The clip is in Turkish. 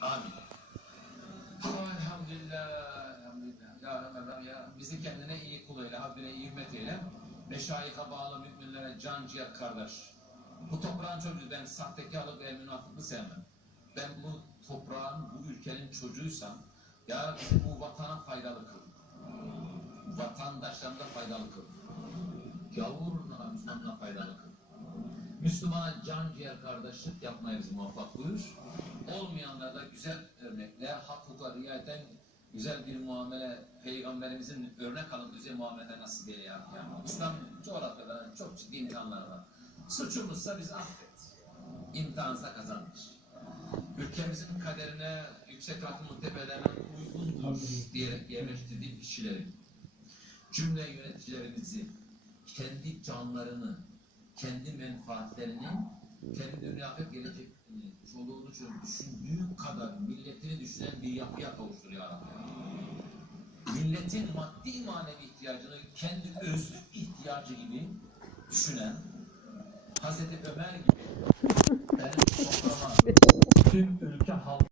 Amin. Elhamdülillah, elhamdülillah. Ya Rabbi ya bizi kendine iyi kul eyle, Habbine iyi hürmet eyle. Meşayika bağlı müminlere can ciğer kardeş. Bu toprağın çocuğu ben sahtekarlık ve münafıklığı sevmem. Ben bu toprağın, bu ülkenin çocuğuysam ya bizi bu vatana faydalı kıl. Vatandaşlarına faydalı kıl. Gavuruna, Müslümanına faydalı kıl. Müslümana can ciğer kardeşlik yapmaya bizi muvaffak buyur. Olmayanlara da güzel örnekle, hak hukuka riayeten güzel bir muamele, Peygamberimizin örnek alın güzel muamele nasip eyle ya Rabbi. Yani İslam coğrafyada çok ciddi imtihanlar var. Suçumuzsa biz affet. İmtihansa kazanmış. Ülkemizin kaderine, yüksek rakımın tepelerine uygundur diyerek yerleştirdiği kişilerin, cümle yöneticilerimizi, kendi canlarını, kendi menfaatlerini, kendi dünya ahiret geleceklerini, çoluğunu çocuğunu düşündüğü kadar milletini düşünen bir yapıya kavuştur ya Rabbi. Milletin maddi manevi ihtiyacını kendi özlük ihtiyacı gibi düşünen, Hazreti Ömer gibi benim toprağıma tüm ülke